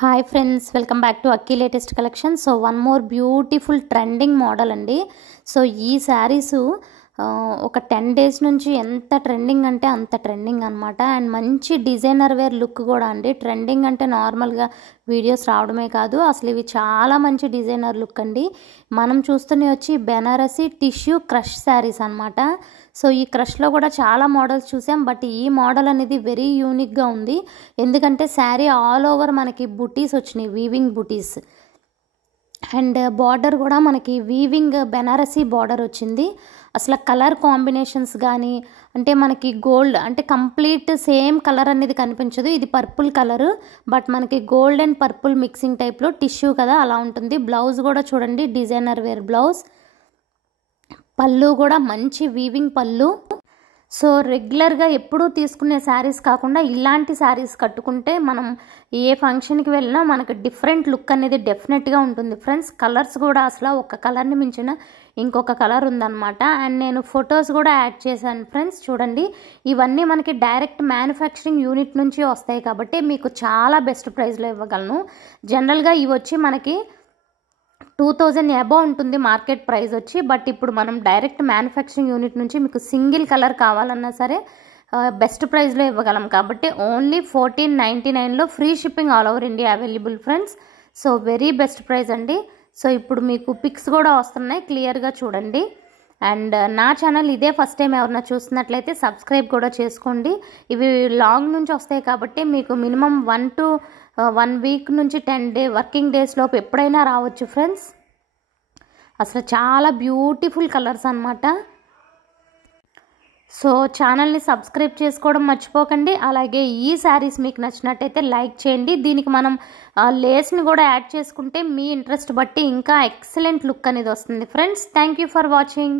Hi friends, welcome back to అక్కీ latest collection. So one more beautiful trending model అండి. So ఈ శారీసు ఒక 10 days నుంచి ఎంత ట్రెండింగ్ అంటే అంత ట్రెండింగ్ అనమాట. అండ్ మంచి డిజైనర్ వేర్ లుక్ కూడా అండి. ట్రెండింగ్ అంటే నార్మల్గా వీడియోస్ రావడమే కాదు, అసలు ఇవి చాలా మంచి డిజైనర్ లుక్ అండి. మనం చూస్తూనే వచ్చి బెనారసీ టిష్యూ క్రష్ శారీస్ అనమాట. సో ఈ క్రష్లో కూడా చాలా మోడల్స్ చూసాం, బట్ ఈ మోడల్ అనేది వెరీ యూనిక్గా ఉంది. ఎందుకంటే శారీ ఆల్ ఓవర్ మనకి బుటీస్ వచ్చినాయి, వీవింగ్ బుటీస్. అండ్ బార్డర్ కూడా మనకి వీవింగ్ బెనారసీ బార్డర్ వచ్చింది. అసలు కలర్ కాంబినేషన్స్ కానీ అంటే మనకి గోల్డ్ అంటే కంప్లీట్ సేమ్ కలర్ అనేది కనిపించదు. ఇది పర్పుల్ కలరు, బట్ మనకి గోల్డ్ అండ్ పర్పుల్ మిక్సింగ్ టైప్లో టిష్యూ కదా అలా ఉంటుంది. బ్లౌజ్ కూడా చూడండి, డిజైనర్ వేర్ బ్లౌజ్. పళ్ళు కూడా మంచి వీవింగ్ పళ్ళు. సో రెగ్యులర్గా ఎప్పుడూ తీసుకునే శారీస్ కాకుండా ఇలాంటి శారీస్ కట్టుకుంటే మనం ఏ ఫంక్షన్కి వెళ్ళినా మనకు డిఫరెంట్ లుక్ అనేది డెఫినెట్గా ఉంటుంది ఫ్రెండ్స్. కలర్స్ కూడా అసలు ఒక కలర్ని మించిన ఇంకొక కలర్ ఉందన్నమాట. అండ్ నేను ఫొటోస్ కూడా యాడ్ చేశాను ఫ్రెండ్స్, చూడండి. ఇవన్నీ మనకి డైరెక్ట్ మ్యానుఫ్యాక్చరింగ్ యూనిట్ నుంచి వస్తాయి కాబట్టి మీకు చాలా బెస్ట్ ప్రైస్లో ఇవ్వగలను. జనరల్గా ఇవి వచ్చి మనకి 2000 అబౌవ్ ఉంటుంది మార్కెట్ ప్రైస్ వచ్చి, బట్ ఇప్పుడు మనం డైరెక్ట్ మ్యానుఫ్యాక్చరింగ్ యూనిట్ నుంచి మీకు సింగిల్ కలర్ కావాలన్నా సరే బెస్ట్ ప్రైస్లో ఇవ్వగలం. కాబట్టి ఓన్లీ 1499లో free shipping all over India available friends. So very best price అండి. సో ఇప్పుడు మీకు పిక్స్ కూడా వస్తున్నాయి, క్లియర్గా చూడండి. అండ్ నా ఛానల్ ఇదే ఫస్ట్ టైం ఎవరైనా చూస్తున్నట్లయితే సబ్స్క్రైబ్ కూడా చేసుకోండి. ఇవి లాంగ్ నుంచి వస్తాయి కాబట్టి మీకు మినిమం 1 వీక్ నుంచి 10 వర్కింగ్ డేస్ లోపు ఎప్పుడైనా రావచ్చు ఫ్రెండ్స్. అసలు చాలా బ్యూటిఫుల్ కలర్స్ అనమాట. సో ఛానల్ని సబ్స్క్రైబ్ చేసుకోవడం మర్చిపోకండి. అలాగే ఈ శారీస్ మీకు నచ్చినట్టయితే లైక్ చేయండి. దీనికి మనం లేస్ని కూడా యాడ్ చేసుకుంటే మీ ఇంట్రెస్ట్ బట్టి ఇంకా ఎక్సలెంట్ లుక్ అనేది వస్తుంది friends. Thank you for watching.